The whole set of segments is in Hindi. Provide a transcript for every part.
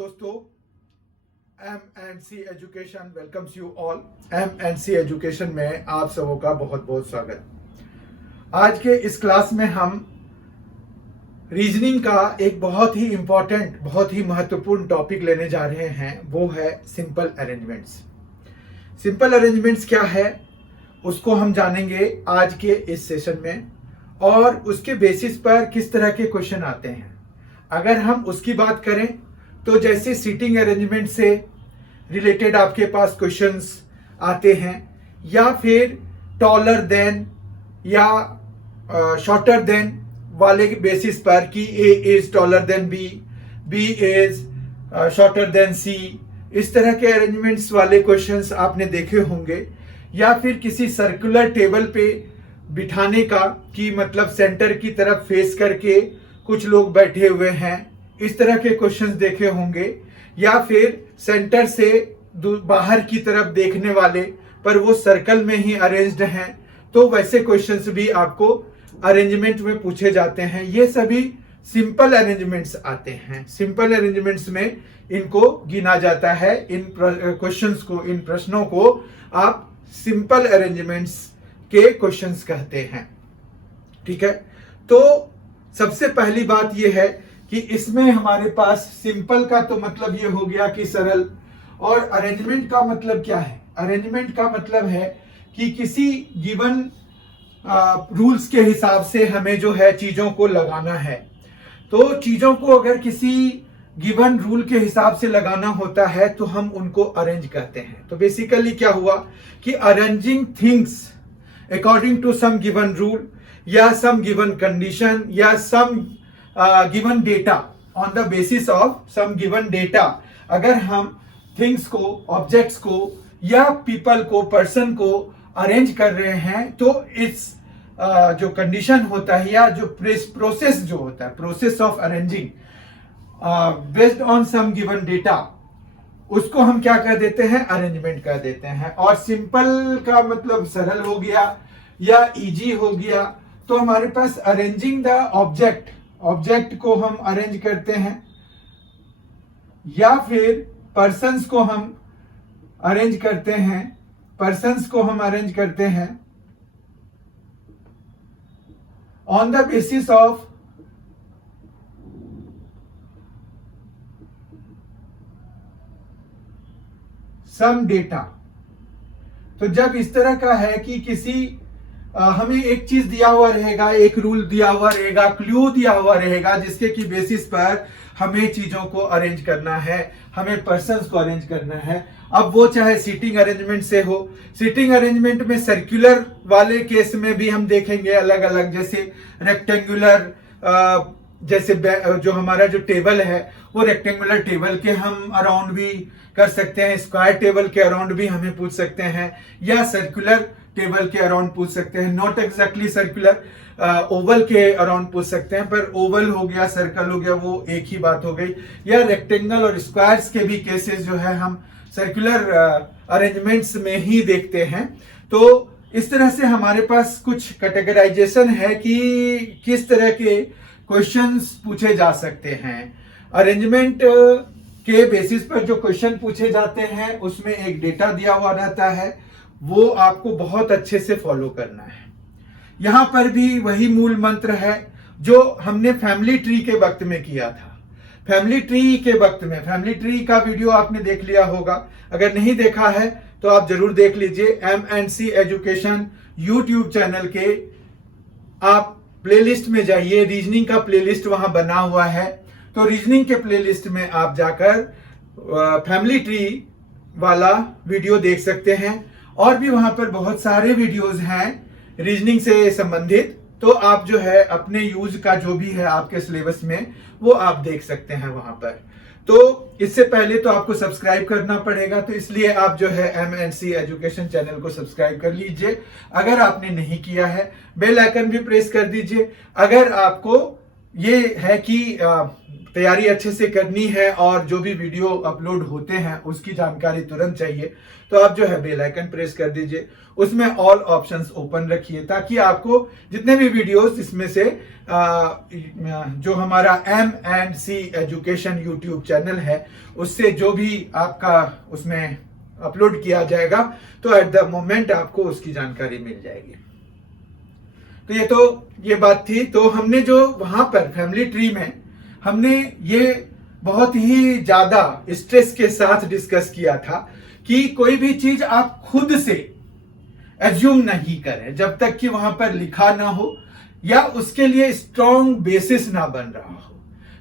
दोस्तों, M&C education welcomes you all. M&C education में आप सबों का बहुत बहुत स्वागत। आज के इस क्लास में हम रीजनिंग का एक बहुत ही इंपॉर्टेंट, बहुत ही महत्वपूर्ण टॉपिक लेने जा रहे हैं। वो है सिंपल अरेंजमेंट्स। सिंपल अरेंजमेंट्स क्या है उसको हम जानेंगे आज के इस सेशन में, और उसके बेसिस पर किस तरह के क्वेश्चन आते हैं। अगर हम उसकी बात करें तो जैसे सीटिंग अरेंजमेंट से रिलेटेड आपके पास क्वेश्चंस आते हैं, या फिर टॉलर देन या शॉर्टर देन वाले बेसिस पर कि A is taller than B, B is shorter than C, इस तरह के अरेंजमेंट्स वाले क्वेश्चंस आपने देखे होंगे। या फिर किसी सर्कुलर टेबल पे बिठाने का, कि मतलब सेंटर की तरफ फेस करके कुछ लोग बैठे हुए हैं, इस तरह के क्वेश्चंस देखे होंगे। या फिर सेंटर से बाहर की तरफ देखने वाले पर वो सर्कल में ही अरेंज्ड हैं, तो वैसे क्वेश्चंस भी आपको अरेंजमेंट में पूछे जाते हैं। ये सभी सिंपल अरेंजमेंट्स आते हैं। सिंपल अरेंजमेंट्स में इनको गिना जाता है। इन क्वेश्चंस को, इन प्रश्नों को आप सिंपल अरेंजमेंट्स के क्वेश्चंस कहते हैं। ठीक है, तो सबसे पहली बात यह है कि इसमें हमारे पास सिंपल का तो मतलब ये हो गया कि सरल, और अरेंजमेंट का मतलब क्या है? अरेंजमेंट का मतलब है कि किसी गिवन रूल्स के हिसाब से हमें जो है चीजों को लगाना है। तो चीजों को अगर किसी गिवन रूल के हिसाब से लगाना होता है तो हम उनको अरेंज करते हैं। तो बेसिकली क्या हुआ कि arranging things according to some given rule या सम गिवन कंडीशन या some given data, on the basis of some given data, अगर हम थिंग्स को, ऑब्जेक्ट्स को या पीपल को, पर्सन को अरेंज कर रहे हैं, तो इस जो कंडीशन होता है या जो प्रोसेस जो होता है, process of arranging based on some given data, उसको हम क्या कर देते हैं? अरेंजमेंट कर देते हैं। और सिंपल का मतलब सरल हो गया या इजी हो गया। तो हमारे पास अरेंजिंग द ऑब्जेक्ट, ऑब्जेक्ट को हम अरेंज करते हैं, या फिर पर्सन्स को हम अरेंज करते हैं, पर्सन्स को हम अरेंज करते हैं on the basis of some data. तो जब इस तरह का है कि किसी हमें एक चीज दिया हुआ रहेगा, एक रूल दिया हुआ रहेगा, क्लू दिया हुआ रहेगा, जिसके की बेसिस पर हमें चीजों को अरेंज करना है, हमें पर्सन्स को अरेंज करना है। अब वो चाहे सीटिंग अरेंजमेंट से हो, सीटिंग अरेंजमेंट में सर्कुलर वाले केस में भी हम देखेंगे अलग अलग, जैसे रेक्टेंगुलर, जैसे जो हमारा जो टेबल है वो रेक्टेंगुलर टेबल के हम अराउंड भी कर सकते हैं, स्क्वायर टेबल के अराउंड भी हमें पूछ सकते हैं, या सर्कुलर टेबल के अराउंड पूछ सकते हैं। नॉट एग्जैक्टली सर्कुलर, ओवल के अराउंड पूछ सकते हैं, पर ओवल हो गया, सर्कल हो गया, वो एक ही बात हो गई। या रेक्टेंगल और स्क्वायर्स के भी केसेस जो है हम सर्कुलर अरेंजमेंट्स में ही देखते हैं। तो इस तरह से हमारे पास कुछ कैटेगराइजेशन है कि किस तरह के क्वेश्चंस पूछे जा सकते हैं। अरेंजमेंट के बेसिस पर जो क्वेश्चन पूछे जाते हैं उसमें एक डेटा दिया हुआ रहता है, वो आपको बहुत अच्छे से फॉलो करना है। यहां पर भी वही मूल मंत्र है जो हमने फैमिली ट्री के वक्त में किया था। फैमिली ट्री के वक्त में, फैमिली ट्री का वीडियो आपने देख लिया होगा, अगर नहीं देखा है तो आप जरूर देख लीजिए। M&C एजुकेशन यूट्यूब चैनल के आप प्लेलिस्ट में जाइए, रीजनिंग का प्लेलिस्ट वहां बना हुआ है। तो रीजनिंग के प्लेलिस्ट में आप जाकर फैमिली ट्री वाला वीडियो देख सकते हैं, और भी वहां पर बहुत सारे वीडियोस हैं रीजनिंग से संबंधित। तो आप जो है अपने यूज का जो भी है आपके सिलेबस में, वो आप देख सकते हैं वहां पर। तो इससे पहले तो आपको सब्सक्राइब करना पड़ेगा, तो इसलिए आप जो है M&C एजुकेशन चैनल को सब्सक्राइब कर लीजिए। अगर आपने नहीं किया है, बेल आइकन भी प्रेस कर दीजिए। अगर आपको ये है कि तैयारी अच्छे से करनी है और जो भी वीडियो अपलोड होते हैं उसकी जानकारी तुरंत चाहिए, तो आप जो है बेल आइकन प्रेस कर दीजिए, उसमें ऑल ऑप्शंस ओपन रखिए ताकि आपको जितने भी वीडियोस इसमें से जो हमारा M&C एजुकेशन यूट्यूब चैनल है उससे जो भी आपका उसमें अपलोड किया जाएगा तो एट द मोमेंट आपको उसकी जानकारी मिल जाएगी। तो ये बात थी। तो हमने जो वहां पर फैमिली ट्री में हमने ये बहुत ही ज्यादा स्ट्रेस के साथ डिस्कस किया था कि कोई भी चीज आप खुद से एज्यूम नहीं करें जब तक कि वहां पर लिखा ना हो या उसके लिए स्ट्रॉन्ग बेसिस ना बन रहा हो।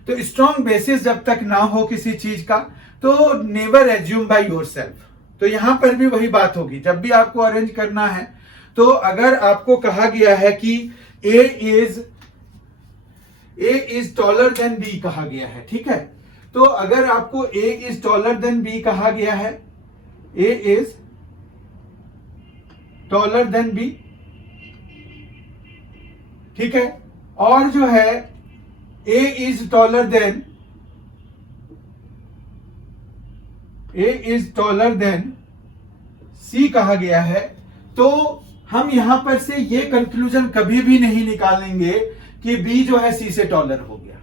तो स्ट्रॉन्ग बेसिस जब तक ना हो किसी चीज का तो नेवर एज्यूम बाय योरसेल्फ। तो यहां पर भी वही बात होगी, जब भी आपको अरेंज करना है तो अगर आपको कहा गया है कि A is taller then B कहा गया है, ठीक है, तो अगर आपको A is taller then B कहा गया है, A is taller then B, ठीक है, और जो है A is taller then C कहा गया है, तो हम यहां पर से ये कंक्लूजन कभी भी नहीं निकालेंगे कि B जो है C से टॉलर हो गया,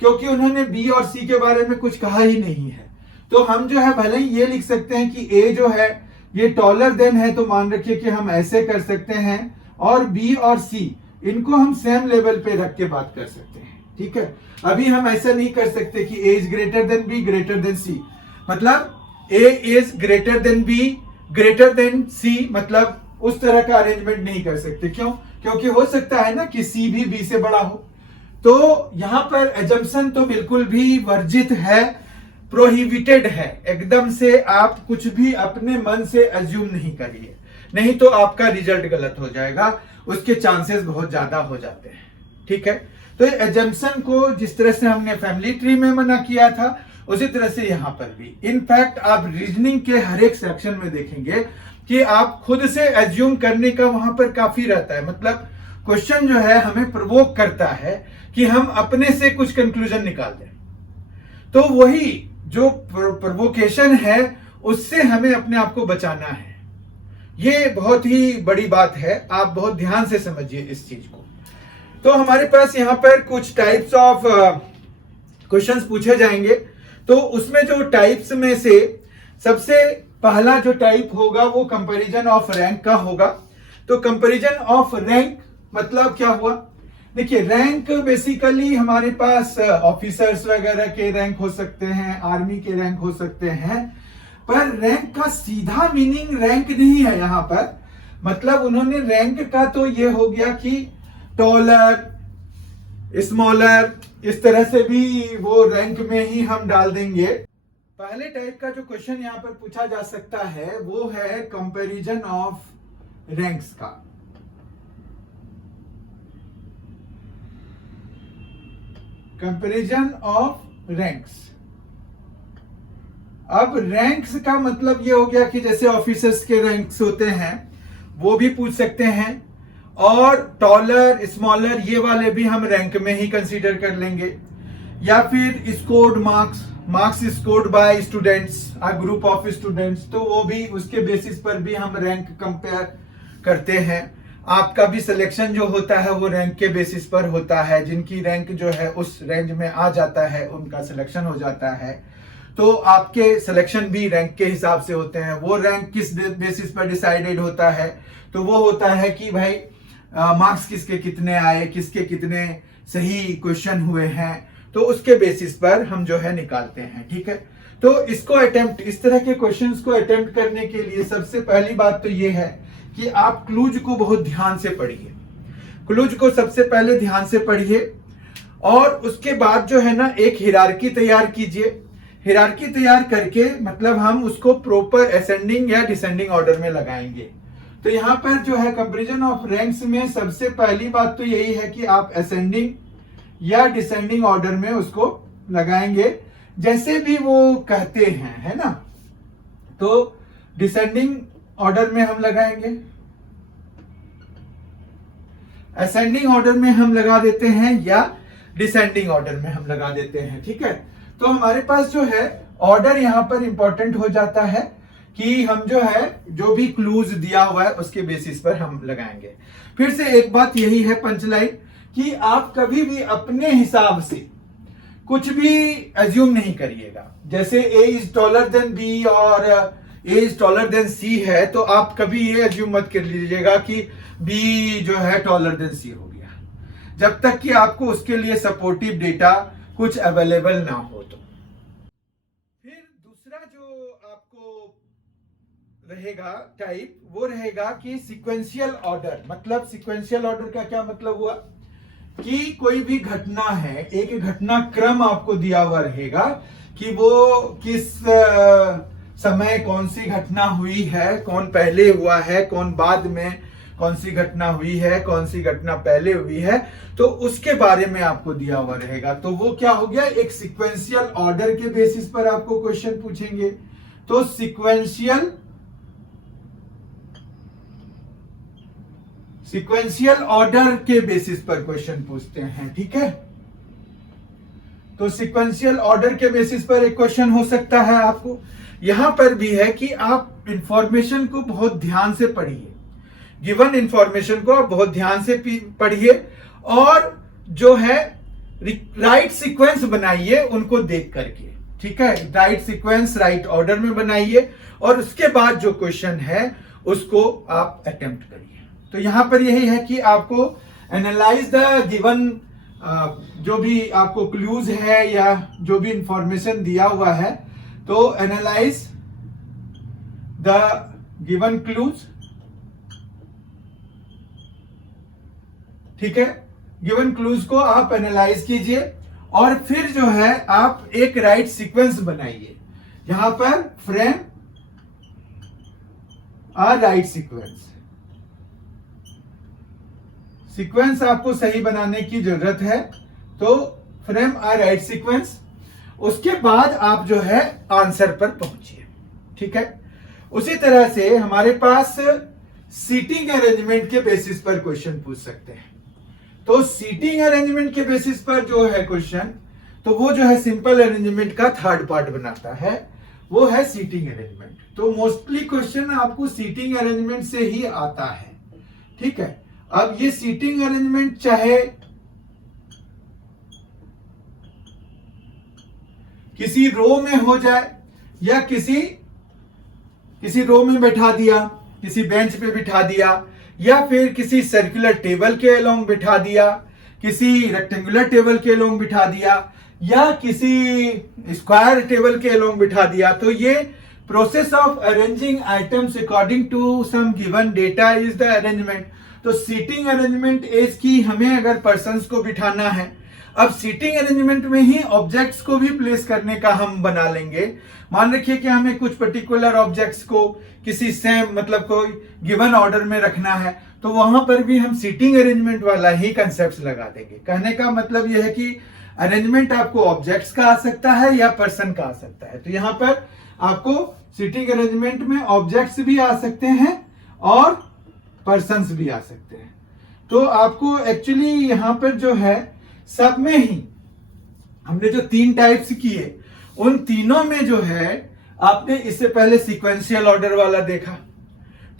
क्योंकि उन्होंने B और C के बारे में कुछ कहा ही नहीं है। तो हम जो है भले ही ये लिख सकते हैं कि A जो है ये टॉलर देन है, तो मान रखिए कि हम ऐसे कर सकते हैं, और B और C इनको हम सेम लेवल पे रख के बात कर सकते हैं, ठीक है। अभी हम ऐसा नहीं कर सकते कि A is greater than B greater than C, मतलब A is greater than B greater than C, मतलब उस तरह का अरेंजमेंट नहीं कर सकते। क्यों? क्योंकि हो सकता है ना कि C भी B से बड़ा हो। तो यहां पर एजम्पशन तो बिल्कुल भी वर्जित है, प्रोहिबिटेड है, एकदम से आप कुछ भी अपने मन से एज्यूम नहीं करिए, नहीं तो आपका रिजल्ट गलत हो जाएगा, उसके चांसेस बहुत ज्यादा हो जाते हैं, ठीक है। तो एजम्पशन को जिस तरह से हमने फैमिली ट्री में मना किया था उसी तरह से यहां पर भी। इनफैक्ट आप रीजनिंग के हर एक सेक्शन में देखेंगे कि आप खुद से एज्यूम करने का वहां पर काफी रहता है, मतलब क्वेश्चन जो है हमें प्रवोक करता है कि हम अपने से कुछ कंक्लूजन निकाल दें। तो वही जो प्रोवोकेशन है उससे हमें अपने आप को बचाना है, ये बहुत ही बड़ी बात है, आप बहुत ध्यान से समझिए इस चीज को। तो हमारे पास यहाँ पर कुछ टाइप्स ऑफ क्वेश्चंस पूछे जाएंगे, तो उसमें जो टाइप्स में से सबसे पहला जो टाइप होगा वो कंपैरिजन ऑफ रैंक का होगा। तो कंपैरिजन ऑफ रैंक मतलब क्या हुआ? देखिए, रैंक बेसिकली हमारे पास ऑफिसर्स वगैरह के रैंक हो सकते हैं, आर्मी के रैंक हो सकते हैं, पर रैंक का सीधा मीनिंग रैंक नहीं है यहाँ पर। मतलब उन्होंने रैंक का तो ये हो गया कि टॉलर, स्मॉलर, इस तरह से भी वो रैंक में ही हम डाल देंगे। पहले टाइप का जो क्वेश्चन यहाँ पर पूछा जा सकता है वो है कंपैरिजन ऑफ रैंक्स का। Comparison of ranks. अब रैंक्स का मतलब ये हो गया कि जैसे ऑफिसर्स के रैंक्स होते हैं वो भी पूछ सकते हैं, और टॉलर, स्मॉलर ये वाले भी हम रैंक में ही कंसीडर कर लेंगे, या फिर scored marks, marks scored by students, a group of students, तो वो भी उसके बेसिस पर भी हम रैंक कंपेयर करते हैं। आपका भी सिलेक्शन जो होता है वो रैंक के बेसिस पर होता है, जिनकी रैंक जो है उस रेंज में आ जाता है उनका सिलेक्शन हो जाता है। तो आपके सिलेक्शन भी रैंक के हिसाब से होते हैं। वो रैंक किस बेसिस पर डिसाइडेड होता है? तो वो होता है कि भाई मार्क्स किसके कितने आए, किसके कितने सही क्वेश्चन हुए हैं, तो उसके बेसिस पर हम जो है निकालते हैं, ठीक है। तो इसको अटेम्प्ट, इस तरह के क्वेश्चंस को अटेम्प्ट करने के लिए सबसे पहली बात तो ये है कि आप क्लूज को बहुत ध्यान से पढ़िए। क्लूज को सबसे पहले ध्यान से पढ़िए, और उसके बाद जो है ना एक हिरार्की तैयार कीजिए। हिरार्की तैयार करके मतलब हम उसको प्रॉपर असेंडिंग या डिसेंडिंग ऑर्डर में लगाएंगे। तो यहाँ पर जो है कंपैरिजन ऑफ रैंक्स में सबसे पहली बात तो यही है कि आप असेंडिंग या डिसेंडिंग ऑर्डर में उसको लगाएंगे, जैसे भी वो कहते हैं, है ना। तो डिसेंडिंग ऑर्डर में हम लगाएंगे, असेंडिंग ऑर्डर में हम लगा देते हैं, या डिसेंडिंग ऑर्डर में हम लगा देते हैं। ठीक है, तो हमारे पास जो है ऑर्डर यहाँ पर इंपॉर्टेंट हो जाता है कि हम जो है जो भी क्लूज दिया हुआ है उसके बेसिस पर हम लगाएंगे। फिर से एक बात यही है पंचलाइन कि आप कभी भी अपने हिसाब से कुछ भी एज्यूम नहीं करिएगा। जैसे a is taller then b और a is taller then c है, तो आप कभी ये एज्यूम मत कर लीजिएगा कि b जो है टॉलर देन c हो गया, जब तक कि आपको उसके लिए सपोर्टिव डेटा कुछ अवेलेबल ना हो। तो फिर दूसरा जो आपको रहेगा टाइप, वो रहेगा कि सीक्वेंशियल ऑर्डर। मतलब सीक्वेंशियल ऑर्डर का क्या मतलब हुआ कि कोई भी घटना है, एक घटनाक्रम आपको दिया हुआ रहेगा कि वो किस समय कौन सी घटना हुई है, कौन पहले हुआ है, कौन बाद में कौन सी घटना हुई है, कौन सी घटना पहले हुई है, तो उसके बारे में आपको दिया हुआ रहेगा। तो वो क्या हो गया, एक सीक्वेंशियल ऑर्डर के बेसिस पर आपको क्वेश्चन पूछेंगे। तो सीक्वेंशियल ऑर्डर के बेसिस पर क्वेश्चन पूछते हैं। ठीक है, तो सीक्वेंशियल ऑर्डर के बेसिस पर एक क्वेश्चन हो सकता है आपको। यहां पर भी है कि आप इंफॉर्मेशन को बहुत ध्यान से पढ़िए, गिवन इंफॉर्मेशन को आप बहुत ध्यान से पढ़िए और जो है राइट सीक्वेंस बनाइए उनको देख करके। ठीक है, राइट सीक्वेंस राइट ऑर्डर में बनाइए और उसके बाद जो क्वेश्चन है उसको आप अटेम्प्ट करिए। तो यहां पर यही है कि आपको एनालाइज द गिवन, जो भी आपको क्लूज है या जो भी इंफॉर्मेशन दिया हुआ है, तो एनालाइज द गिवन क्लूज। ठीक है, गिवन क्लूज को आप एनालाइज कीजिए और फिर जो है आप एक राइट सीक्वेंस बनाइए। यहां पर फ्रेम आ राइट सीक्वेंस आपको सही बनाने की जरूरत है। तो फ्रेम आ राइट सीक्वेंस, उसके बाद आप जो है आंसर पर पहुंचिए। ठीक है, उसी तरह से हमारे पास सीटिंग अरेंजमेंट के बेसिस पर क्वेश्चन पूछ सकते हैं। तो सीटिंग अरेंजमेंट के बेसिस पर जो है क्वेश्चन, तो वो जो है सिंपल अरेंजमेंट का थर्ड पार्ट बनाता है, वो है सीटिंग अरेंजमेंट। तो मोस्टली क्वेश्चन आपको सीटिंग अरेंजमेंट से ही आता है। ठीक है, अब ये सीटिंग अरेंजमेंट चाहे किसी रो में हो जाए या किसी रो में बैठा दिया, किसी बेंच पे बिठा दिया, या फिर किसी सर्कुलर टेबल के अलोंग बिठा दिया, किसी रेक्टेंगुलर टेबल के अलोंग बिठा दिया, या किसी स्क्वायर टेबल के अलोंग बिठा दिया, तो ये process of arranging items according to some given data is the arrangement. तो सीटिंग अरेंजमेंट इज की हमें अगर पर्सन्स को बिठाना है, अब सीटिंग अरेंजमेंट में ही ऑब्जेक्ट्स को भी प्लेस करने का हम बना लेंगे। मान रखिए कि हमें कुछ पर्टिकुलर ऑब्जेक्ट्स को किसी सेम मतलब कोई गिवन ऑर्डर में रखना है, तो वहां पर भी हम सीटिंग अरेंजमेंट वाला ही कंसेप्ट लगा देंगे। कहने का मतलब यह है कि अरेंजमेंट आपको ऑब्जेक्ट्स का आ सकता है या पर्सन का आ सकता है। तो यहां पर आपको सीटिंग अरेंजमेंट में ऑब्जेक्ट्स भी आ सकते हैं और पर्सन्स भी आ सकते हैं। तो आपको एक्चुअली यहां पर जो है सब में ही हमने जो 3 टाइप्स किए, उन तीनों में जो है आपने इससे पहले सीक्वेंशियल ऑर्डर वाला देखा,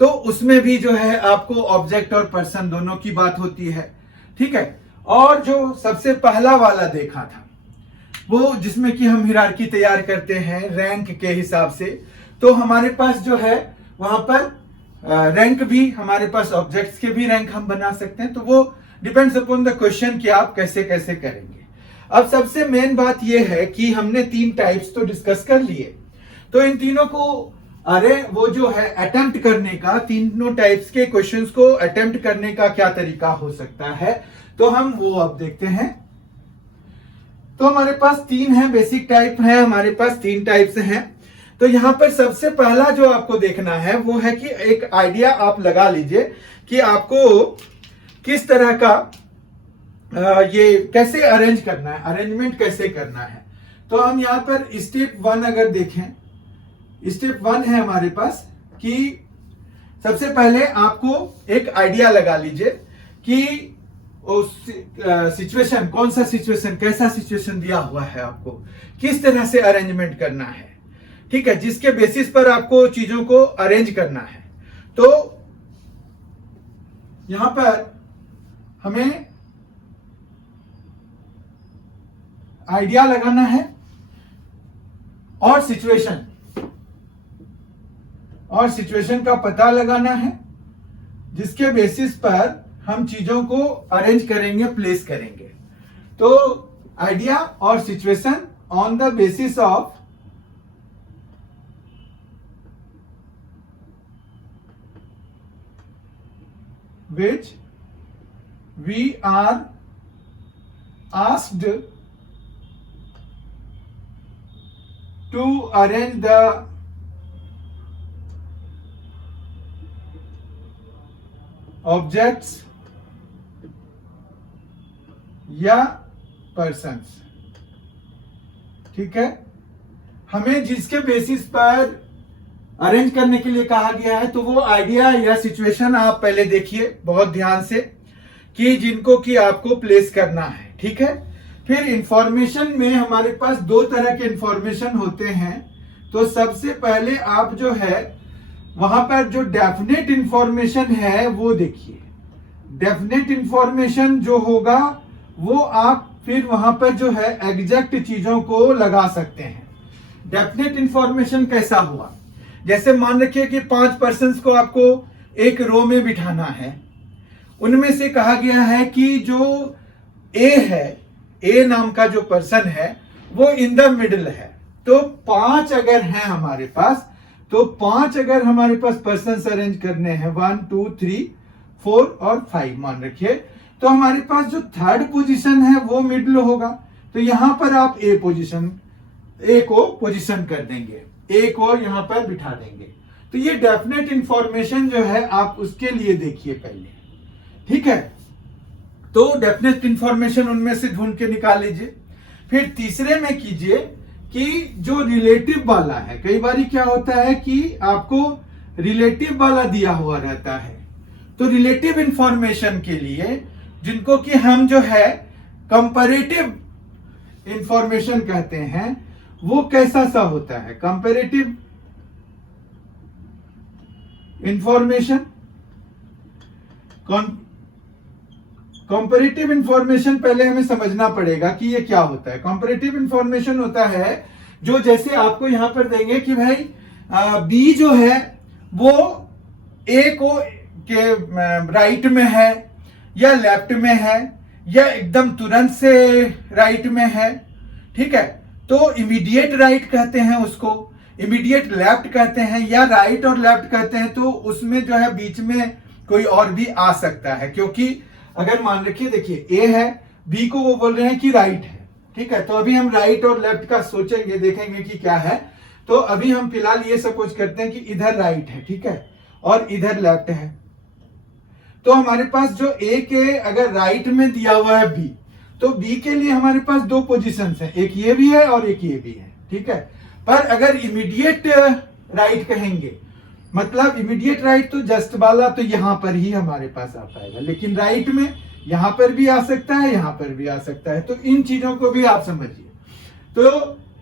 तो उसमें भी जो है आपको ऑब्जेक्ट और पर्सन दोनों की बात होती है। ठीक है, और जो सबसे पहला वाला देखा था वो जिसमें कि हम हिरार्की तैयार करते हैं रैंक के हिसाब से, तो हमारे पास जो है वहां पर रैंक भी, हमारे पास ऑब्जेक्ट्स के भी रैंक हम बना सकते हैं। तो वो डिपेंड्स अपॉन द क्वेश्चन कि आप कैसे कैसे करेंगे। अब सबसे मेन बात यह है कि हमने 3 टाइप्स तो डिस्कस कर लिए, तो इन तीनों को वो जो है अटेम्प्ट करने का, तीनों टाइप्स के क्वेश्चंस को अटेम्प्ट करने का क्या तरीका हो सकता है, तो हम वो अब देखते हैं। तो हमारे पास 3 है, बेसिक टाइप है, हमारे पास 3 टाइप्स हैं। तो यहां पर सबसे पहला जो आपको देखना है वो है कि एक आइडिया आप लगा लीजिए कि आपको किस तरह का ये कैसे अरेंज करना है, अरेंजमेंट कैसे करना है। तो हम यहां पर स्टेप 1 अगर देखें, स्टेप 1 है हमारे पास कि सबसे पहले आपको एक आइडिया लगा लीजिए कि उस सिचुएशन, कौन सा सिचुएशन, कैसा सिचुएशन दिया हुआ है, आपको किस तरह से अरेंजमेंट करना है, ठीक है, जिसके बेसिस पर आपको चीजों को अरेंज करना है। तो यहां पर हमें आइडिया लगाना है और सिचुएशन का पता लगाना है, जिसके बेसिस पर हम चीजों को अरेंज करेंगे, प्लेस करेंगे। तो आइडिया और situation on the basis of which we are asked to arrange the objects या persons, ठीक है। हमें जिसके बेसिस पर अरेंज करने के लिए कहा गया है, तो वो आइडिया या सिचुएशन आप पहले देखिए बहुत ध्यान से कि जिनको कि आपको प्लेस करना है, ठीक है। फिर इंफॉर्मेशन में हमारे पास दो तरह के इंफॉर्मेशन होते हैं। तो सबसे पहले आप जो है वहां पर जो डेफिनेट इंफॉर्मेशन है वो देखिए। डेफिनेट इंफॉर्मेशन जो होगा वो आप फिर वहां पर जो है एग्जैक्ट चीजों को लगा सकते हैं। डेफिनेट इंफॉर्मेशन कैसा हुआ, जैसे मान रखिए कि 5 पर्सन्स को आपको एक रो में बिठाना है। उनमें से कहा गया है कि जो ए है, ए नाम का जो पर्सन है वो इन द मिडल है। तो 5 अगर हैं हमारे पास, तो 5 अगर हमारे पास पर्सन्स अरेंज करने हैं, 1 2 3 4 और 5 मान रखिए, तो हमारे पास जो थर्ड पोजीशन है वो मिडल होगा। तो यहां पर आप ए को पोजीशन कर देंगे, ए को यहां पर बिठा देंगे। तो ये डेफिनेट इंफॉर्मेशन जो है आप उसके लिए देखिए पहले, ठीक है। तो डेफिनेट इंफॉर्मेशन उनमें से ढूंढ के निकाल लीजिए। फिर तीसरे में कीजिए कि जो रिलेटिव वाला है, कई बार क्या होता है कि आपको रिलेटिव वाला दिया हुआ रहता है। तो रिलेटिव इंफॉर्मेशन के लिए, जिनको कि हम जो है कंपैरेटिव इंफॉर्मेशन कहते हैं, वो कैसा सा होता है कंपैरेटिव इंफॉर्मेशन। कंपैरेटिव इंफॉर्मेशन पहले हमें समझना पड़ेगा कि ये क्या होता है। कंपैरेटिव इंफॉर्मेशन होता है जो, जैसे आपको यहां पर देंगे कि भाई बी जो है वो ए को के राइट में है या लेफ्ट में है या एकदम तुरंत से राइट में है, ठीक है। तो इमीडिएट राइट कहते हैं उसको, इमीडिएट लेफ्ट कहते हैं, या राइट और लेफ्ट कहते हैं। तो उसमें जो है बीच में कोई और भी आ सकता है, क्योंकि अगर मान रखिए, देखिए ए है, बी को वो बोल रहे हैं कि राइट है, ठीक है। तो अभी हम राइट और लेफ्ट का सोचेंगे, देखेंगे कि क्या है। तो अभी हम फिलहाल ये सपोज करते हैं कि इधर राइट है, ठीक है, और इधर लेफ्ट है। तो हमारे पास जो ए के अगर राइट में दिया हुआ है बी, तो बी के लिए हमारे पास 2 पोजीशंस हैं, एक ये भी है और एक ये भी है, ठीक है। पर अगर इमीडिएट राइट कहेंगे, मतलब इमीडिएट राइट तो जस्ट वाला तो यहां पर ही हमारे पास आ पाएगा, लेकिन राइट में यहां पर भी आ सकता है, यहां पर भी आ सकता है। तो इन चीजों को भी आप समझिए। तो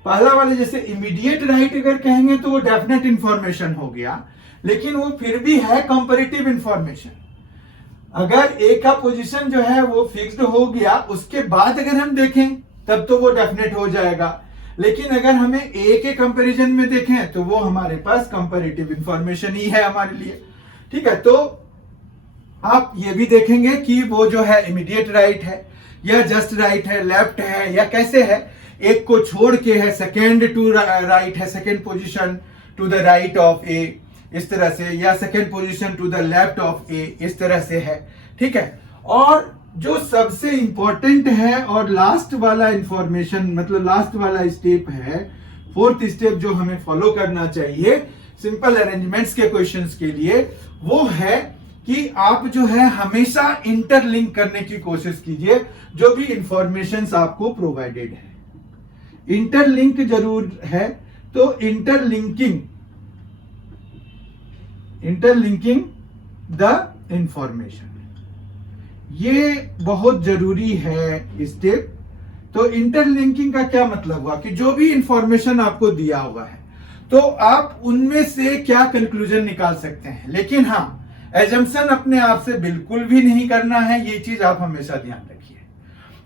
पहला वाले जैसे इमीडिएट राइट अगर कहेंगे तो वो डेफिनेट इंफॉर्मेशन हो गया, लेकिन वो फिर भी है कंपैरेटिव इंफॉर्मेशन। अगर ए का पोजीशन जो है वो फिक्स्ड हो गया, उसके बाद अगर हम देखें तब तो वो डेफिनेट हो जाएगा। लेकिन अगर हमें ए के कंपैरिजन में देखें तो वो हमारे पास कंपैरेटिव इंफॉर्मेशन ही है हमारे लिए, ठीक है। तो आप ये भी देखेंगे कि वो जो है इमीडिएट राइट है या जस्ट राइट है, लेफ्ट है या कैसे है। एक को छोड़ के है, सेकेंड टू राइट है, second position to the right of A, इस तरह से, या second position to the left of A, इस तरह से है, ठीक है। और जो सबसे इंपॉर्टेंट है और लास्ट वाला इंफॉर्मेशन, मतलब लास्ट वाला स्टेप है, 4th स्टेप जो हमें फॉलो करना चाहिए सिंपल अरेंजमेंट्स के क्वेश्चंस के लिए, वो है कि आप जो है हमेशा इंटरलिंक करने की कोशिश कीजिए जो भी इंफॉर्मेशंस आपको प्रोवाइडेड है। इंटरलिंक जरूर है, तो इंटरलिंकिंग द इंफॉर्मेशन, ये बहुत जरूरी है स्टेप। तो इंटरलिंकिंग का क्या मतलब हुआ कि जो भी इंफॉर्मेशन आपको दिया हुआ है तो आप उनमें से क्या कंक्लूजन निकाल सकते हैं, लेकिन हाँ एजम्पशन अपने आप से बिल्कुल भी नहीं करना है, ये चीज आप हमेशा ध्यान रखिए।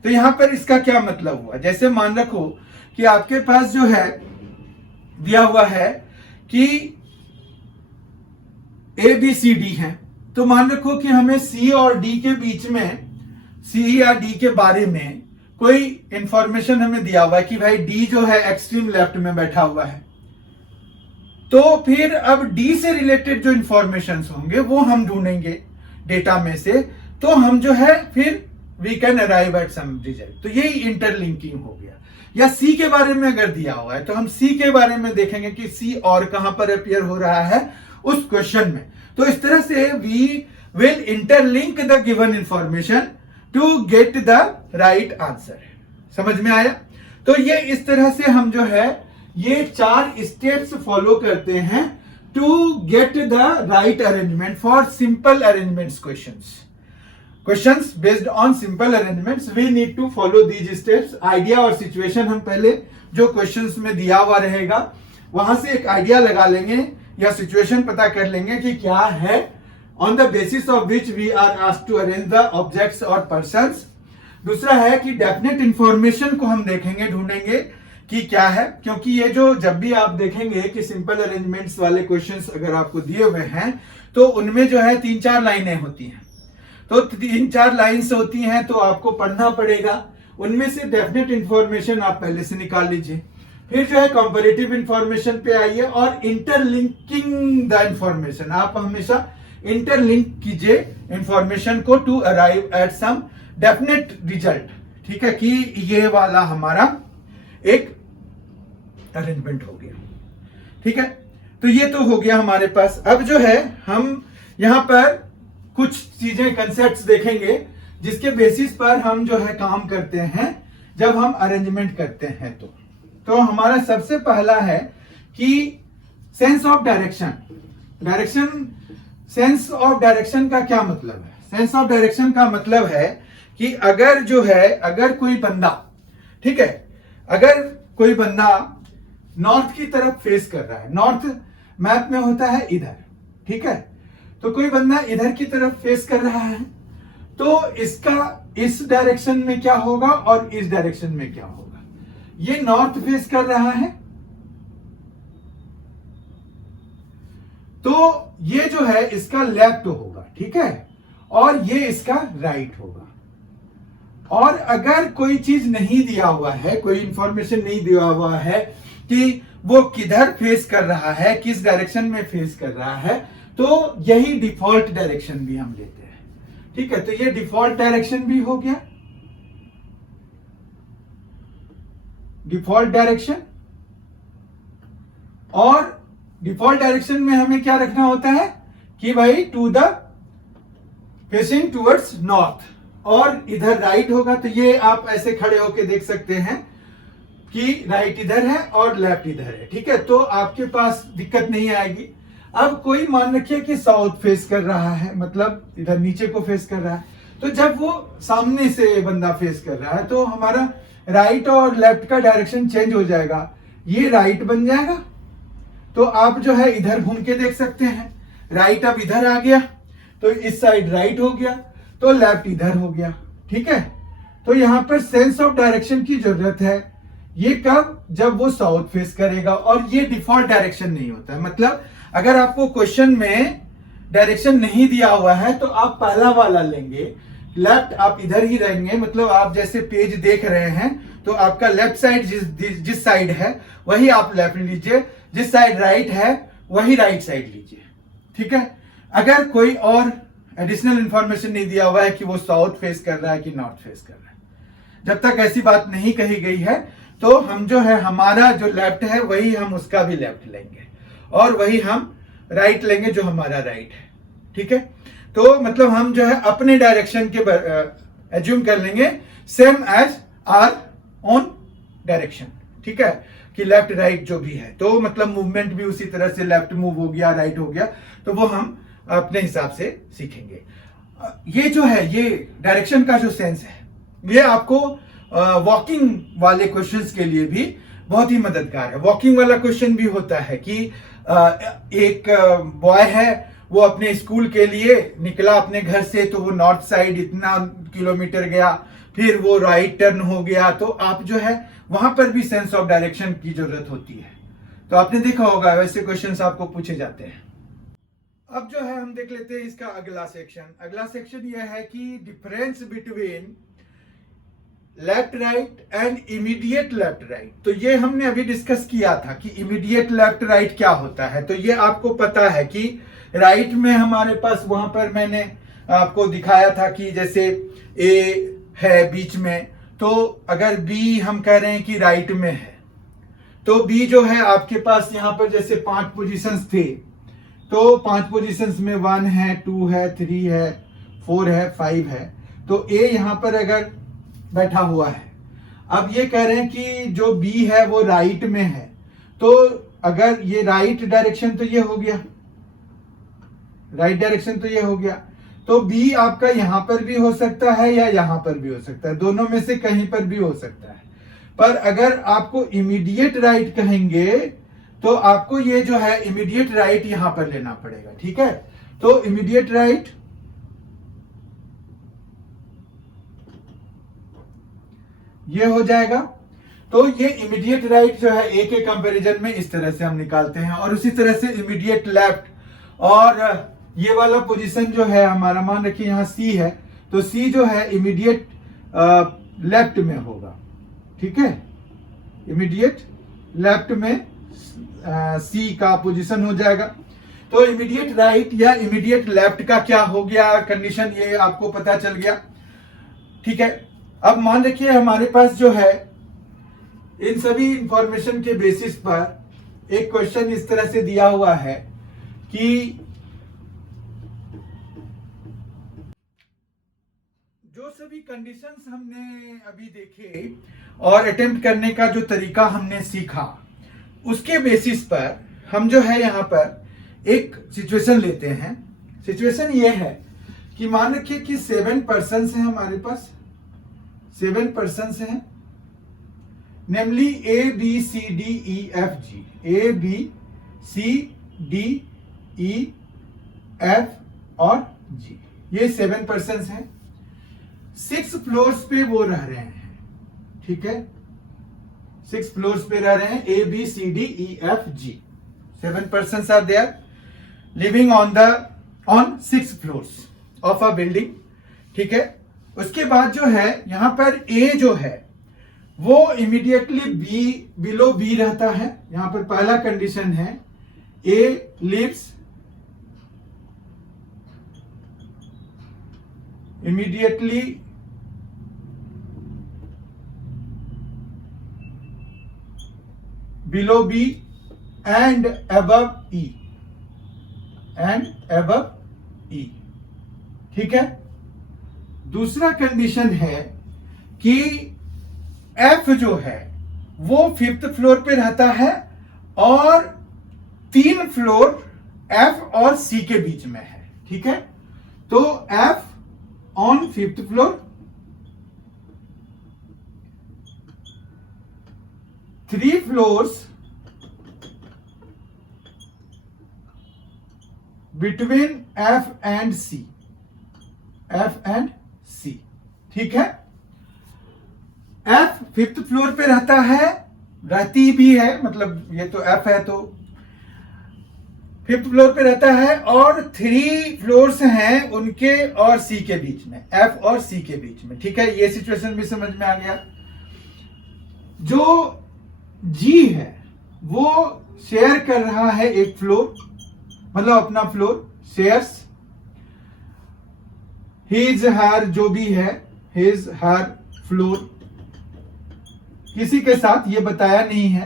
तो यहां पर इसका क्या मतलब हुआ, जैसे मान रखो कि आपके पास जो है दिया हुआ है कि ए बी सी डी है, तो मान रखो कि हमें सी और डी के बीच में, सी या डी के बारे में कोई इंफॉर्मेशन हमें दिया हुआ है कि भाई डी जो है एक्सट्रीम लेफ्ट में बैठा हुआ है। तो फिर अब डी से रिलेटेड जो इंफॉर्मेशन होंगे वो हम ढूंढेंगे डेटा में से, तो हम जो है फिर we can arrive at some result. तो यही इंटरलिंकिंग हो गया। या सी के बारे में अगर दिया हुआ है तो हम सी के बारे में देखेंगे कि सी और कहां पर अपियर हो रहा है उस क्वेश्चन में। तो इस तरह से we will interlink the given information to get the right answer. समझ में आया? तो ये इस तरह से हम जो है ये 4 स्टेप्स फॉलो करते हैं to get the right arrangement for simple arrangements questions based on simple arrangements. We need to follow these steps. Idea और सिचुएशन हम पहले जो क्वेश्चंस में दिया हुआ रहेगा वहां से एक आइडिया लगा लेंगे या सिचुएशन पता कर लेंगे कि क्या है, on the basis of which we are asked to arrange the objects और पर्सन्स। दूसरा है कि डेफिनेट इंफॉर्मेशन को हम देखेंगे, ढूंढेंगे कि क्या है, क्योंकि ये जो जब भी आप देखेंगे कि सिंपल अरेंजमेंट्स वाले क्वेश्चंस अगर आपको दिए हुए हैं तो उनमें जो है 3-4 लाइनें होती हैं। तो 3-4 लाइन्स होती हैं तो आपको पढ़ना पड़ेगा, उनमें से डेफिनेट इंफॉर्मेशन आप पहले से निकाल लीजिए। फिर जो है कंपैरेटिव इंफॉर्मेशन पे आइए और इंटरलिंकिंग द इंफॉर्मेशन। आप हमेशा इंटरलिंक कीजिए इंफॉर्मेशन को to arrive at some definite result. ठीक है, कि ये वाला हमारा एक अरेंजमेंट हो गया। ठीक है, तो ये तो हो गया हमारे पास। अब जो है हम यहां पर कुछ चीजें कंसेप्ट्स देखेंगे जिसके बेसिस पर हम जो है काम करते हैं जब हम अरेंजमेंट करते हैं। तो हमारा सबसे पहला है कि sense of direction. Sense of direction का क्या मतलब है? सेंस ऑफ डायरेक्शन का मतलब है कि अगर जो है अगर कोई बंदा, ठीक है, अगर कोई बंदा नॉर्थ की तरफ फेस कर रहा है, नॉर्थ मैप में होता है इधर, ठीक है, तो कोई बंदा इधर की तरफ फेस कर रहा है तो इसका इस डायरेक्शन में क्या होगा और इस डायरेक्शन में क्या होगा। ये नॉर्थ फेस कर रहा है तो ये जो है इसका लेफ्ट होगा, ठीक है, और ये इसका राइट होगा। और अगर कोई चीज नहीं दिया हुआ है, कोई इंफॉर्मेशन नहीं दिया हुआ है कि वो किधर फेस कर रहा है, किस डायरेक्शन में फेस कर रहा है, तो यही डिफॉल्ट डायरेक्शन भी हम लेते हैं। ठीक है, तो ये डिफॉल्ट डायरेक्शन भी हो गया, डिफॉल्ट डायरेक्शन। और डिफॉल्ट डायरेक्शन में हमें क्या रखना होता है कि भाई to the facing towards north, और इधर राइट होगा। तो ये आप ऐसे खड़े होके देख सकते हैं कि राइट इधर है और लेफ्ट इधर है। ठीक है, तो आपके पास दिक्कत नहीं आएगी। अब कोई मान रखिए कि साउथ फेस कर रहा है, मतलब इधर नीचे को फेस कर रहा है, तो जब वो सामने से बंदा फेस कर रहा है तो हमारा राइट और लेफ्ट का डायरेक्शन चेंज हो जाएगा। ये राइट बन जाएगा, तो आप जो है इधर घूम के देख सकते हैं, राइट अब इधर आ गया तो इस साइड राइट हो गया, तो लेफ्ट इधर हो गया। ठीक है, तो यहां पर सेंस ऑफ डायरेक्शन की जरूरत है। ये कब? जब वो साउथ फेस करेगा, और ये डिफॉल्ट डायरेक्शन नहीं होता है। मतलब अगर आपको क्वेश्चन में डायरेक्शन नहीं दिया हुआ है तो आप पहला वाला लेंगे, लेफ्ट आप इधर ही रहेंगे। मतलब आप जैसे पेज देख रहे हैं तो आपका लेफ्ट साइड जिस साइड है वही आप लेफ्ट लीजिए, जिस साइड राइट है वही राइट साइड लीजिए। ठीक है, अगर कोई और एडिशनल इंफॉर्मेशन नहीं दिया हुआ है कि वो साउथ फेस कर रहा है कि नॉर्थ फेस कर रहा है, जब तक ऐसी बात नहीं कही गई है तो हम जो है हमारा जो लेफ्ट है वही हम उसका भी लेफ्ट लेंगे और वही हम राइट लेंगे जो हमारा राइट है। ठीक है, तो मतलब हम जो है अपने डायरेक्शन के एज्यूम कर लेंगे same as our own direction. ठीक है, कि लेफ्ट राइट जो भी है, तो मतलब मूवमेंट भी उसी तरह से लेफ्ट मूव हो गया, राइट हो गया, तो वो हम अपने हिसाब से सीखेंगे। ये जो है, ये डायरेक्शन का जो सेंस है, ये आपको वॉकिंग वाले क्वेश्चंस के लिए भी बहुत ही मददगार है। वॉकिंग वाला क्वेश्चन भी होता है कि एक बॉय है, वो अपने स्कूल के लिए निकला अपने घर से, तो वो नॉर्थ साइड इतना किलोमीटर गया, फिर वो राइट टर्न हो गया, तो आप जो है वहां पर भी सेंस ऑफ डायरेक्शन की जरूरत होती है। तो आपने देखा होगा वैसे क्वेश्चंस आपको पूछे जाते हैं। अब जो है हम देख लेते हैं इसका अगला सेक्शन। अगला सेक्शन यह है कि difference between left right and immediate left right. तो ये हमने अभी डिस्कस किया था कि इमीडिएट लेफ्ट राइट क्या होता है। तो ये आपको पता है कि राइट में हमारे पास, वहां पर मैंने आपको दिखाया था कि जैसे ए है बीच में, तो अगर बी हम कह रहे हैं कि राइट में है, तो बी जो है आपके पास यहाँ पर जैसे 5 पोजीशंस थे, तो 5 पोजीशंस में 1 है, 2 है, 3 है, 4 है, 5 है। तो ए यहां पर अगर बैठा हुआ है, अब ये कह रहे हैं कि जो बी है वो राइट में है, तो अगर ये राइट डायरेक्शन तो ये हो गया, राइट डायरेक्शन तो ये हो गया, तो बी आपका यहां पर भी हो सकता है या यहां पर भी हो सकता है, दोनों में से कहीं पर भी हो सकता है। पर अगर आपको इमीडिएट राइट कहेंगे तो आपको ये जो है इमीडिएट राइट यहां पर लेना पड़ेगा, ठीक है। तो इमीडिएट राइट ये हो जाएगा। तो ये इमीडिएट राइट जो है ए के कंपैरिजन में इस तरह से हम निकालते हैं, और उसी तरह से इमीडिएट लेफ्ट, और ये वाला पोजीशन जो है हमारा, मान रखिए यहाँ सी है, तो सी जो है इमीडिएट लेफ्ट में होगा, ठीक है। इमीडिएट लेफ्ट में सी का पोजीशन हो जाएगा। तो इमीडिएट राइट या इमीडिएट लेफ्ट का क्या हो गया कंडीशन, ये आपको पता चल गया, ठीक है। अब मान रखिए हमारे पास जो है इन सभी इंफॉर्मेशन के बेसिस पर एक क्वेश्चन इस तरह से दिया हुआ है कि जो सभी कंडीशंस हमने अभी देखे और अटेम्प्ट करने का जो तरीका हमने सीखा, उसके बेसिस पर हम जो है यहां पर एक सिचुएशन लेते हैं। सिचुएशन ये है कि मान रखिए कि 7 पर्सन्स हैं हमारे पास, 7 पर्सन्स हैं, namely A B C D E F G, A B C D E F और जी, ये 7 पर्सन्स हैं। 6 फ्लोर्स पे वो रह रहे हैं, ठीक है, 6 फ्लोर्स पे रह रहे हैं, A B C D E F G, 7 persons are there living on 6 floors of a building, ठीक है। उसके बाद जो है यहां पर ए जो है वो इमीडिएटली बी, बिलो बी रहता है। यहां पर पहला कंडीशन है A lives immediately below B and above E, ठीक है। दूसरा कंडीशन है कि एफ जो है वो 5th फ्लोर पे रहता है और 3 फ्लोर एफ और सी के बीच में है, ठीक है। तो F on 5th floor, 3 floors between F and C, ठीक है। एफ 5th फ्लोर पे रहता है, रहती भी है, मतलब ये तो एफ है तो 5th फ्लोर पे रहता है, और 3 फ्लोर्स हैं उनके और सी के बीच में, एफ और सी के बीच में, ठीक है। ये सिचुएशन भी समझ में आ गया। जो जी है वो शेयर कर रहा है एक फ्लोर, मतलब अपना फ्लोर शेयर्स, हिज हर जो भी है, हिज हर फ्लोर किसी के साथ, ये बताया नहीं है।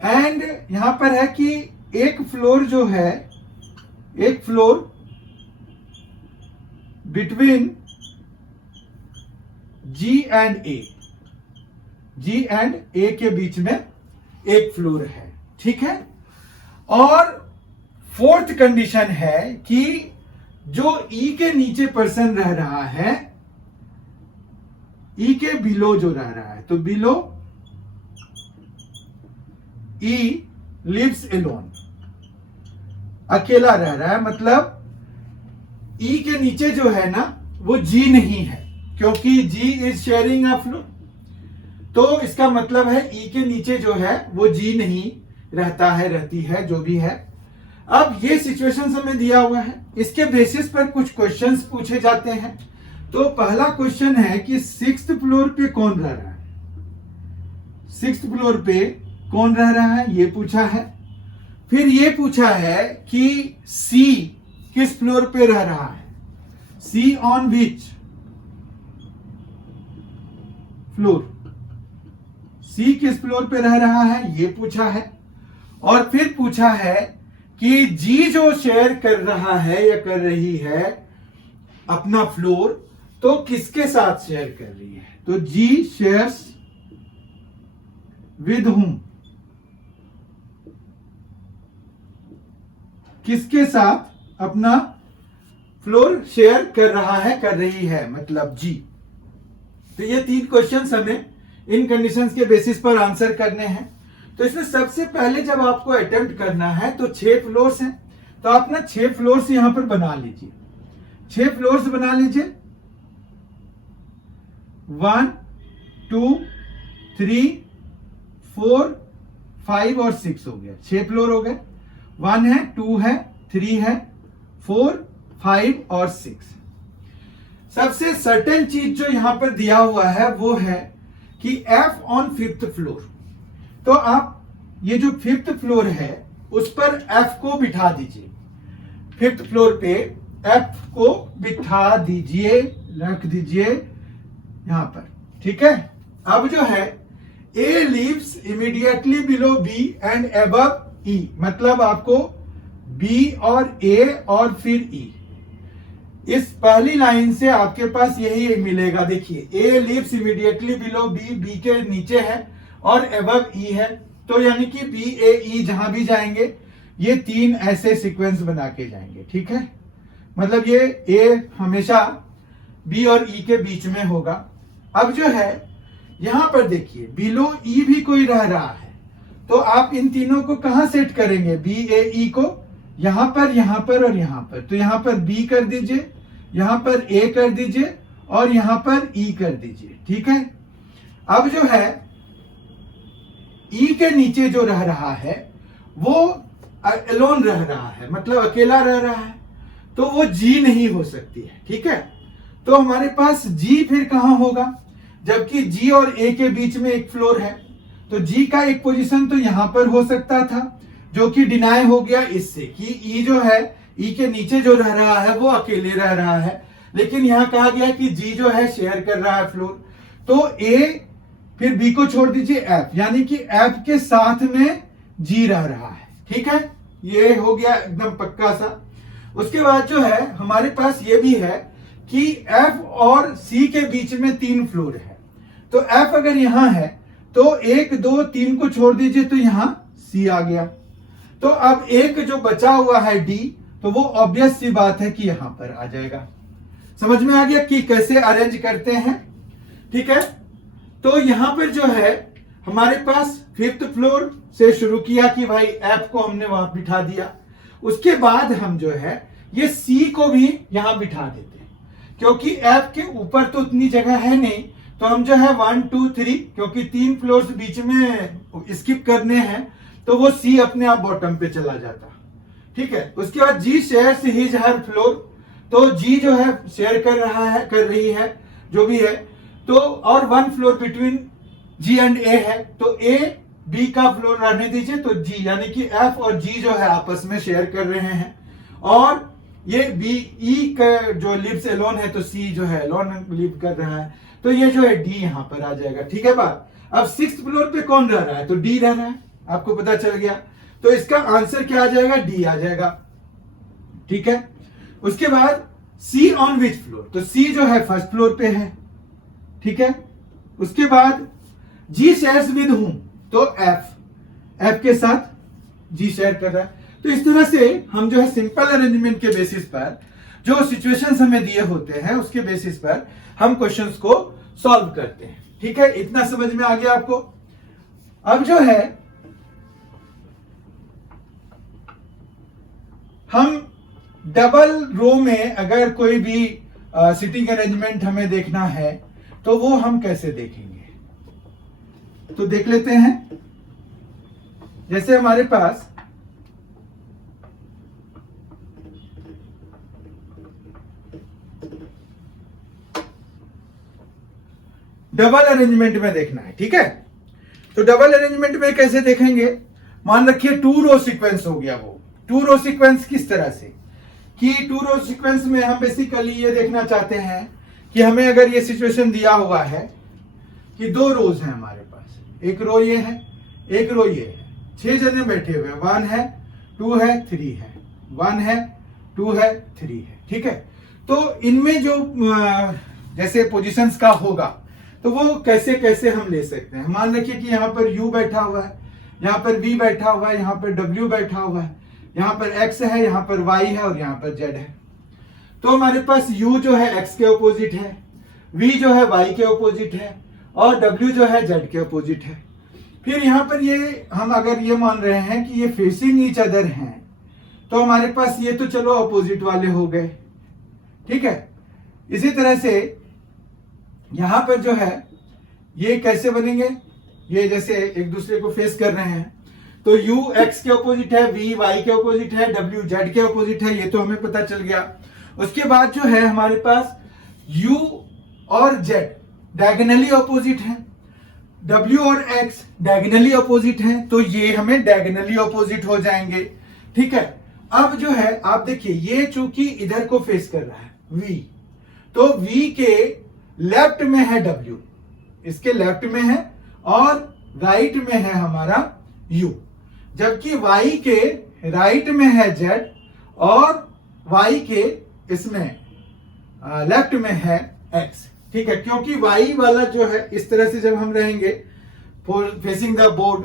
एंड यहां पर है कि एक फ्लोर जो है, एक floor between G and A, G and A के बीच में एक फ्लोर है, ठीक है। और 4th कंडीशन है कि जो ई के नीचे पर्सन रह रहा है, ई के बिलो जो रह रहा है, तो बिलो ई लिव्स एलोन, अकेला रह रहा है, मतलब ई के नीचे जो है ना वो जी नहीं है, क्योंकि जी इज शेयरिंग अ फ्लोर। तो इसका मतलब है ई के नीचे जो है वो जी नहीं रहता है, रहती है, जो भी है। अब ये सिचुएशन हमें दिया हुआ है, इसके बेसिस पर कुछ क्वेश्चंस पूछे जाते हैं। तो पहला क्वेश्चन है कि 6th फ्लोर पे कौन रह रहा है, 6th फ्लोर पे कौन रह रहा है, ये पूछा है। फिर ये पूछा है कि सी किस फ्लोर पे रह रहा है, सी ऑन विच फ्लोर, सी किस फ्लोर पे रह रहा है, ये पूछा है। और फिर पूछा है कि जी जो शेयर कर रहा है या कर रही है अपना फ्लोर, तो किसके साथ शेयर कर रही है, तो जी शेयर्स विद हुम, किसके साथ अपना फ्लोर शेयर कर रहा है, कर रही है, मतलब जी। तो ये 3 क्वेश्चंस हमें इन कंडीशंस के बेसिस पर आंसर करने हैं। तो इसमें सबसे पहले जब आपको अटेम्प्ट करना है तो 6 फ्लोर्स हैं, तो आप ना 6 फ्लोर्स यहां पर बना लीजिए, 6 फ्लोर्स बना लीजिए। 1 2 3 4 5 और 6 हो गया, 6 फ्लोर हो गए। 1 है, 2 है, 3 है, 4 5 और 6। सबसे सर्टेन चीज जो यहां पर दिया हुआ है वो है कि F ऑन 5th फ्लोर। तो आप ये जो 5th फ्लोर है उस पर F को बिठा दीजिए, 5th फ्लोर पे F को बिठा दीजिए, रख दीजिए यहां पर, ठीक है। अब जो है A lives immediately below B and above E, मतलब आपको B और A और फिर E, इस पहली लाइन से आपके पास यही मिलेगा। देखिए A lives immediately below B, B के नीचे है, और above E है, तो यानी कि B A E जहां भी जाएंगे ये 3 ऐसे सीक्वेंस बना के जाएंगे, ठीक है। मतलब ये A हमेशा B और E के बीच में होगा। अब जो है यहां पर देखिए बिलो E भी कोई रह रहा है, तो आप इन तीनों को कहां सेट करेंगे, B A E को यहां पर और यहां पर। तो यहां पर B कर दीजिए, यहां पर A कर दीजिए और यहां पर E कर दीजिए, ठीक है। अब जो है E के नीचे जो रह रहा है वो एलोन रह रहा है, मतलब अकेला रह रहा है, तो वो G नहीं हो सकती है, ठीक है। तो हमारे पास G फिर कहां होगा, जबकि G और A के बीच में एक फ्लोर है, तो G का एक पोजीशन तो यहां पर हो सकता था, जो कि डिनाई हो गया इससे कि E जो है, E के नीचे जो रह रहा है वो अकेले रह रहा है। लेकिन यहां कहा गया कि G जो है शेयर कर रहा है फ्लोर, तो A फिर B को छोड़ दीजिए F, यानी कि F के साथ में G रह रहा है, ठीक है। ये हो गया एकदम पक्का सा। उसके बाद जो है हमारे पास ये भी है कि F और C के बीच में 3 फ्लोर है, तो F अगर यहां है तो 1 2 3 को छोड़ दीजिए, तो यहां C आ गया। तो अब एक जो बचा हुआ है D, तो वो ऑब्वियस सी बात है कि यहां पर आ जाएगा। समझ में आ गया कि कैसे अरेंज करते हैं, ठीक है। तो यहां पर जो है हमारे पास 5th फ्लोर से शुरू किया कि भाई F को हमने वहां बिठा दिया। उसके बाद हम जो है ये C को भी यहां बिठा देते हैं, क्योंकि F के ऊपर तो उतनी जगह है नहीं, तो हम जो है 1 2 3, क्योंकि 3 फ्लोर्स बीच में स्किप करने हैं, तो वो C अपने आप बॉटम पे चला जाता, ठीक है। उसके बाद G shares his her floor, तो G जो है शेयर कर रहा है, कर रही है, जो भी है, तो और 1 floor between G and A है, तो A B का फ्लोर रहने दीजिए, तो G यानी कि F और G जो है आपस में शेयर कर रहे हैं। और ये B E का जो लिव्स एलोन है, तो C जो है एलोन लिव कर रहा है, तो ये जो है D यहां पर आ जाएगा, ठीक है बात। अब 6th फ्लोर पे कौन रह रहा है, तो D रह रहा है, आपको पता चल गया। तो इसका आंसर क्या आ जाएगा, D आ जाएगा, ठीक है। उसके बाद C ऑन विच फ्लोर, तो C जो है 1st फ्लोर पे है, ठीक है। उसके बाद G शेयर्स विद हुम, तो F के साथ G शेयर कर रहा है। तो इस तरह से हम जो है सिंपल अरेंजमेंट के बेसिस पर जो सिचुएशंस हमें दिए होते हैं उसके बेसिस पर हम क्वेश्चंस को सॉल्व करते हैं। ठीक है, इतना समझ में आ गया आपको। अब जो है हम डबल रो में अगर कोई भी सिटिंग अरेंजमेंट हमें देखना है तो वो हम कैसे देखेंगे, तो देख लेते हैं। जैसे हमारे पास डबल अरेंजमेंट में देखना है, ठीक है। तो डबल अरेंजमेंट में कैसे देखेंगे, मान रखिए 2 रो सीक्वेंस हो गया। वो 2 रो सीक्वेंस किस तरह से कि 2 रो सीक्वेंस में हम बेसिकली ये देखना चाहते हैं कि हमें अगर ये सिचुएशन दिया हुआ है कि 2 रोज हैं हमारे पास, एक रो ये है, एक रो ये है, 6 जने बैठे हुए हैं, 1 है, 2 है, 3 है, 1 है, 2 है, 3 है, ठीक है। तो इनमें जो जैसे पोजीशंस का होगा तो वो कैसे कैसे हम ले सकते हैं। मान रखिए कि यहाँ पर U बैठा हुआ है, यहाँ पर V बैठा हुआ है, यहाँ पर W बैठा हुआ है, यहाँ पर X है, यहाँ पर Y है और यहाँ पर Z है। तो हमारे पास U जो है X के ऑपोजिट है, V जो है Y के ऑपोजिट है और W जो है Z के ऑपोजिट है। फिर यहाँ पर ये हम अगर ये मान रहे हैं कि ये फेसिंग ईच अदर हैं तो हमारे पास ये तो चलो ऑपोजिट वाले हो गए, ठीक है। इसी तरह से यहां पर जो है ये कैसे बनेंगे, ये जैसे एक दूसरे को फेस कर रहे हैं तो U X के ऑपोजिट है, V Y के ऑपोजिट है, W Z के ऑपोजिट है, ये तो हमें पता चल गया। उसके बाद जो है हमारे पास U और Z डायगोनली ऑपोजिट हैं, W और X डायगोनली ऑपोजिट हैं, तो ये हमें डायगोनली ऑपोजिट हो जाएंगे, ठीक है। अब जो है आप देखिए ये चूंकि इधर को फेस कर रहा है V, तो V के लेफ्ट में है W, इसके लेफ्ट में है और राइट में है हमारा U, जबकि Y के राइट में है Z और Y के इसमें लेफ्ट में है X, ठीक है। क्योंकि Y वाला जो है इस तरह से जब हम रहेंगे फेसिंग द बोर्ड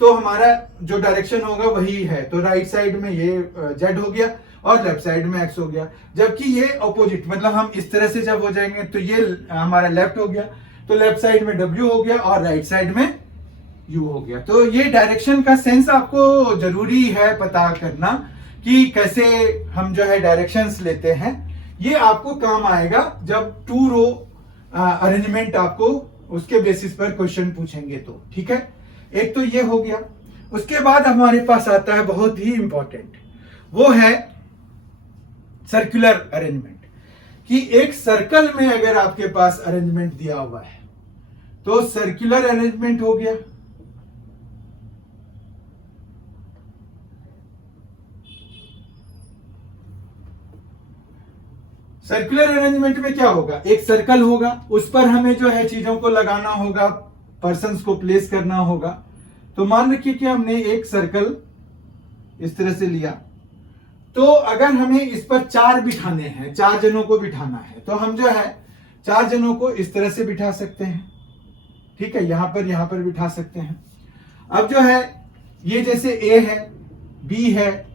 तो हमारा जो डायरेक्शन होगा वही है, तो राइट साइड में ये Z हो गया और लेफ्ट साइड में X हो गया। जबकि ये ऑपोजिट मतलब हम इस तरह से जब हो जाएंगे तो ये हमारा लेफ्ट हो गया, तो लेफ्ट साइड में W हो गया और राइट साइड में U हो गया। तो ये डायरेक्शन का सेंस आपको जरूरी है पता करना कि कैसे हम जो है डायरेक्शंस लेते हैं। ये आपको काम आएगा जब 2 रो अरेंजमेंट आपको उसके बेसिस पर क्वेश्चन पूछेंगे तो, ठीक है। एक तो ये हो गया। उसके बाद हमारे पास आता है बहुत ही इंपॉर्टेंट, वो है सर्कुलर अरेंजमेंट। कि एक सर्कल में अगर आपके पास अरेंजमेंट दिया हुआ है तो सर्कुलर अरेंजमेंट हो गया। सर्कुलर अरेंजमेंट में क्या होगा, एक सर्कल होगा, उस पर हमें जो है चीजों को लगाना होगा, पर्सन्स को प्लेस करना होगा। तो मान रखिए कि हमने एक सर्कल इस तरह से लिया, तो अगर हमें इस पर 4 बिठाने हैं, 4 जनों को बिठाना है, तो हम जो है 4 जनों को इस तरह से बिठा सकते हैं, ठीक है। यहां पर बिठा सकते हैं। अब जो है ये जैसे A है, B है,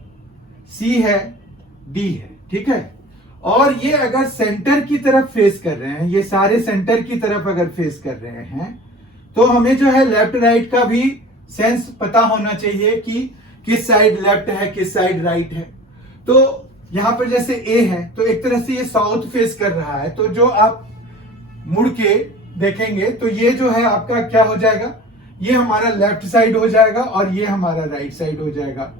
C है, D है, ठीक है। और ये अगर सेंटर की तरफ फेस कर रहे हैं, ये सारे सेंटर की तरफ अगर फेस कर रहे हैं तो हमें जो है लेफ्ट राइट का भी सेंस पता होना चाहिए कि किस साइड लेफ्ट है, किस साइड राइट है। तो यहां पर जैसे A है तो एक तरह से ये साउथ फेस कर रहा है, तो जो आप मुड़ के देखेंगे तो ये जो है आपका क्या हो जाएगा, ये हमारा लेफ्ट साइड हो जाएगा और ये हमारा राइट साइड हो जाएगा।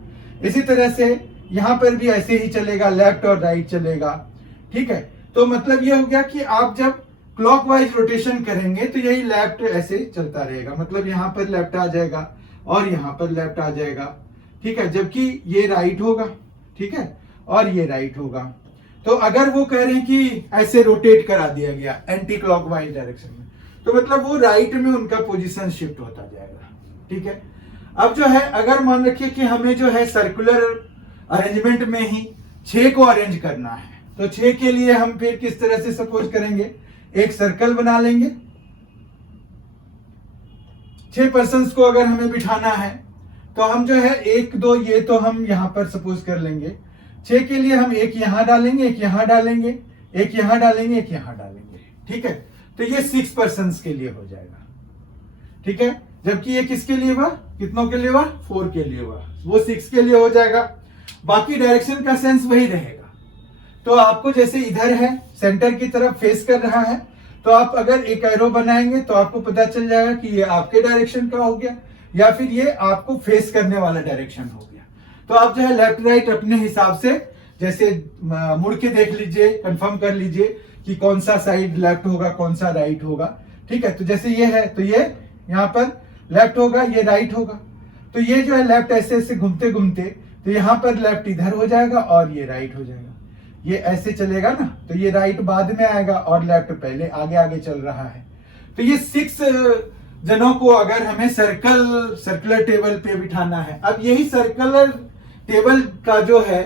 इसी तरह से यहां पर भी ऐसे ही चलेगा, लेफ्ट और राइट चलेगा, ठीक है। तो मतलब ये हो गया कि आप जब क्लॉकवाइज रोटेशन करेंगे तो यही लेफ्ट ऐसे चलता रहेगा, मतलब यहां पर लेफ्ट आ जाएगा और यहां पर लेफ्ट आ जाएगा, ठीक है। जबकि ये राइट होगा, ठीक है, और ये राइट होगा। तो अगर वो कह रहे हैं कि ऐसे रोटेट करा दिया गया एंटी क्लॉकवाइज डायरेक्शन में, तो मतलब वो राइट में उनका पोजीशन शिफ्ट होता जाएगा, ठीक है। अब जो है अगर मान रखिए कि हमें जो है सर्कुलर अरेंजमेंट में ही 6 को अरेंज करना है, तो 6 के लिए हम फिर किस तरह से सपोज करेंगे, एक सर्कल बना लेंगे। 6 पर्सन्स को अगर हमें बिठाना है तो हम जो है 1 2 ये तो हम यहां पर सपोज कर लेंगे, 6 के लिए हम एक यहां डालेंगे, एक यहां डालेंगे, एक यहां डालेंगे, एक यहां डालेंगे, ठीक है। तो ये 6 पर्सन के लिए हो जाएगा, ठीक है। जबकि ये किसके लिए हुआ, कितनों के लिए हुआ, 4 के लिए हुआ, वो 6 के लिए हो जाएगा। बाकी डायरेक्शन का सेंस वही रहेगा। तो आपको जैसे इधर है, सेंटर की तरफ फेस कर रहा है, तो आप अगर एक एरो बनाएंगे तो आपको पता चल जाएगा कि ये आपके डायरेक्शन का हो गया या फिर ये आपको फेस करने वाला डायरेक्शन हो गया। तो आप जो है लेफ्ट राइट अपने हिसाब से जैसे मुड़ के देख लीजिए, कंफर्म कर लीजिए कि कौन सा साइड लेफ्ट होगा, कौन सा राइट होगा, ठीक है। तो जैसे ये है तो ये यहाँ पर लेफ्ट होगा, ये राइट होगा। तो ये जो है लेफ्ट ऐसे ऐसे घूमते घूमते, तो यहाँ पर लेफ्ट इधर हो जाएगा और ये राइट हो जाएगा। ये ऐसे चलेगा ना, तो ये राइट बाद में आएगा और लेफ्ट पहले आगे आगे चल रहा है। तो ये 6 जनों को अगर हमें सर्कुलर टेबल पे बिठाना है, अब यही सर्कुलर टेबल का जो है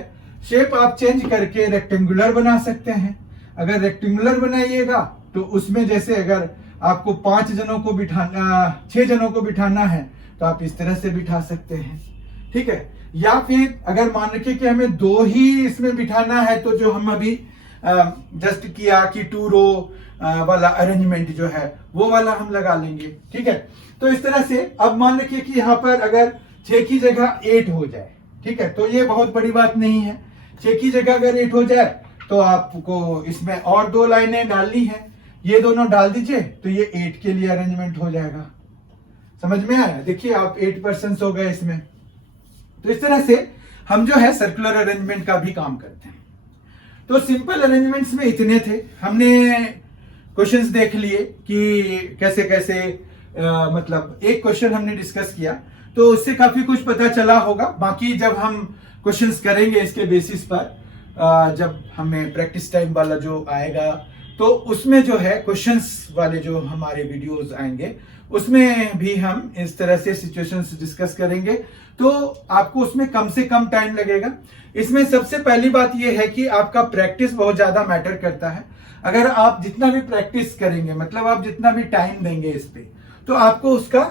शेप आप चेंज करके रेक्टेंगुलर बना सकते हैं। अगर रेक्टेंगुलर बनाइएगा तो उसमें जैसे अगर आपको 5 जनों को बिठाना, 6 जनों को बिठाना है तो आप इस तरह से बिठा सकते हैं, ठीक है। या फिर अगर मान रखिए कि हमें 2 ही इसमें बिठाना है, तो जो हम अभी जस्ट किया कि 2 रो वाला अरेंजमेंट जो है वो वाला हम लगा लेंगे, ठीक है। तो इस तरह से अब मान रखिए कि यहाँ पर अगर 6 की जगह 8 हो जाए, ठीक है, तो ये बहुत बड़ी बात नहीं है। 6 की जगह अगर 8 हो जाए तो आपको इसमें और 2 लाइनें डालनी है, ये दोनों डाल दीजिए तो ये 8 के लिए अरेंजमेंट हो जाएगा। समझ में आया? देखिए आप 8 पर्सन हो गए इसमें। तो इस तरह से हम जो है सर्कुलर अरेंजमेंट का भी काम करते हैं। तो सिंपल अरेंजमेंट्स में इतने थे। हमने क्वेश्चंस देख लिए कि कैसे कैसे मतलब एक क्वेश्चन हमने डिस्कस किया तो उससे काफी कुछ पता चला होगा। बाकी जब हम क्वेश्चंस करेंगे इसके बेसिस पर, जब हमें प्रैक्टिस टाइम वाला जो आएगा तो उसमें जो है क्वेश्चंस वाले जो हमारे वीडियोस आएंगे उसमें भी हम इस तरह से सिचुएशंस डिस्कस करेंगे, तो आपको उसमें कम से कम टाइम लगेगा। इसमें सबसे पहली बात यह है कि आपका प्रैक्टिस बहुत ज्यादा मैटर करता है। अगर आप जितना भी प्रैक्टिस करेंगे, मतलब आप जितना भी टाइम देंगे इस पे, तो आपको उसका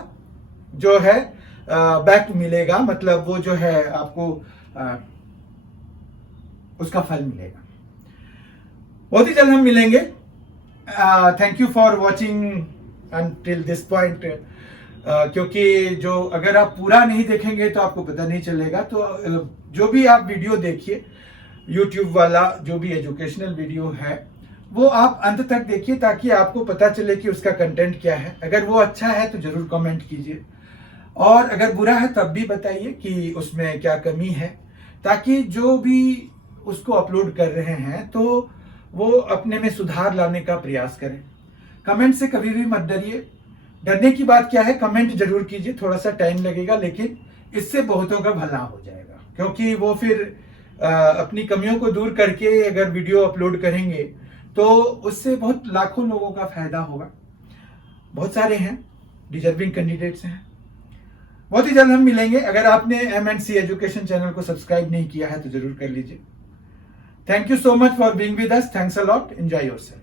जो है बैक मिलेगा, मतलब वो जो है आपको उसका फल मिलेगा। बहुत ही जल्द हम मिलेंगे। Thank you for watching until this point. क्योंकि जो अगर आप पूरा नहीं देखेंगे तो आपको पता नहीं चलेगा। तो जो भी आप वीडियो देखिए, यूट्यूब वाला जो भी एजुकेशनल वीडियो है वो आप अंत तक देखिए ताकि आपको पता चले कि उसका कंटेंट क्या है। अगर वो अच्छा है तो जरूर कमेंट कीजिए, और अगर बुरा है तब भी बताइए कि उसमें क्या कमी है, ताकि जो भी उसको अपलोड कर रहे हैं तो वो अपने में सुधार लाने का प्रयास करें। कमेंट से कभी भी मत डरिए। डरने की बात क्या है, कमेंट जरूर कीजिए, थोड़ा सा टाइम लगेगा लेकिन इससे बहुतों का भला हो जाएगा। क्योंकि वो फिर अपनी कमियों को दूर करके अगर वीडियो अपलोड करेंगे तो उससे बहुत लाखों लोगों का फायदा होगा। बहुत सारे हैं, डिजर्विंग कैंडिडेट्स हैं। बहुत ही जल्द हम मिलेंगे। अगर आपने M&C एजुकेशन चैनल को सब्सक्राइब नहीं किया है तो जरूर कर लीजिए। Thank you so much for being with us. Thanks a lot. Enjoy yourself.